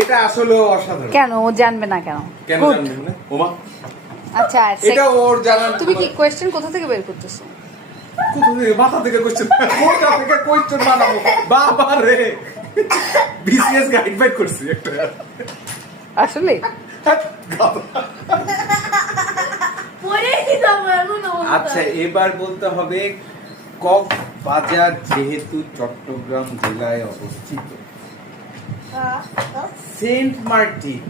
এটা আসলে অসাধারণ। কেন ও জানবে না কেন? কেন Good. জানবেন না ওমা? আচ্ছা এটা ওর জানার। তুমি কি কোশ্চেন কোথা থেকে বের করতেছো? কোথা থেকে? মাথা থেকে কোশ্চেন, কোথা থেকে কোশ্চেন বানাবো বাবা রে। বিসিএস গাইড বাইট করছি একটা। আসলে আচ্ছা এবার বলতে হবে কক্সবাজার যেহেতু চট্টগ্রাম জেলায় অবস্থিত, সেন্ট মার্টিন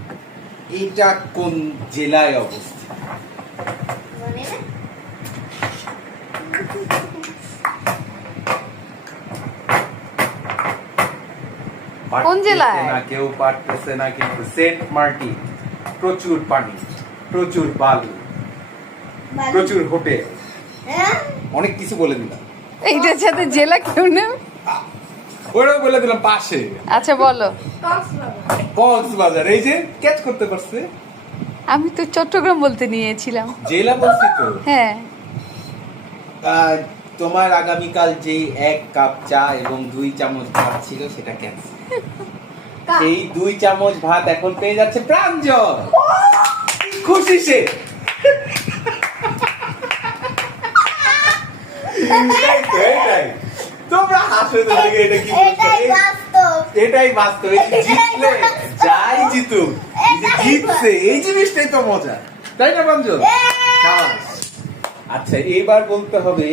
এটা কোন জেলায় অবস্থিত? কোন জেলায়? না কেউ পারতেছে না, কিন্তু সেন্ট মার্টিন প্রচুর পানি, প্রচুর বালু, প্রচুর হোটেল, অনেক কিছু বলে দিলাম। এইটার সাথে জেলা কেউ নেই। ওরাও বলে দিলাম পাশে। আচ্ছা বলো। কক্সবাজার, এই যে ক্যাচ করতে পারছে। আমি তো চট্টগ্রাম বলতে নিয়েছিলাম। জেলা বলছি তো। হ্যাঁ তোমার আগামীকাল যে 1 কাপ চা এবং 2 চামচ ভাত ছিল সেটা ক্যান্সেল। সেই 2 চামচ ভাত এখন পেয়ে যাচ্ছে প্রাঞ্জল। খুশি সে। এটাই তোমরা হাসো তো, এটা কি এটাই বাস্তব। জিতলে যাই জিতুক, জিতছে এই জিনিসটাই তো মজা, তাই না প্রাঞ্জল? আচ্ছা এবার বলতে হবে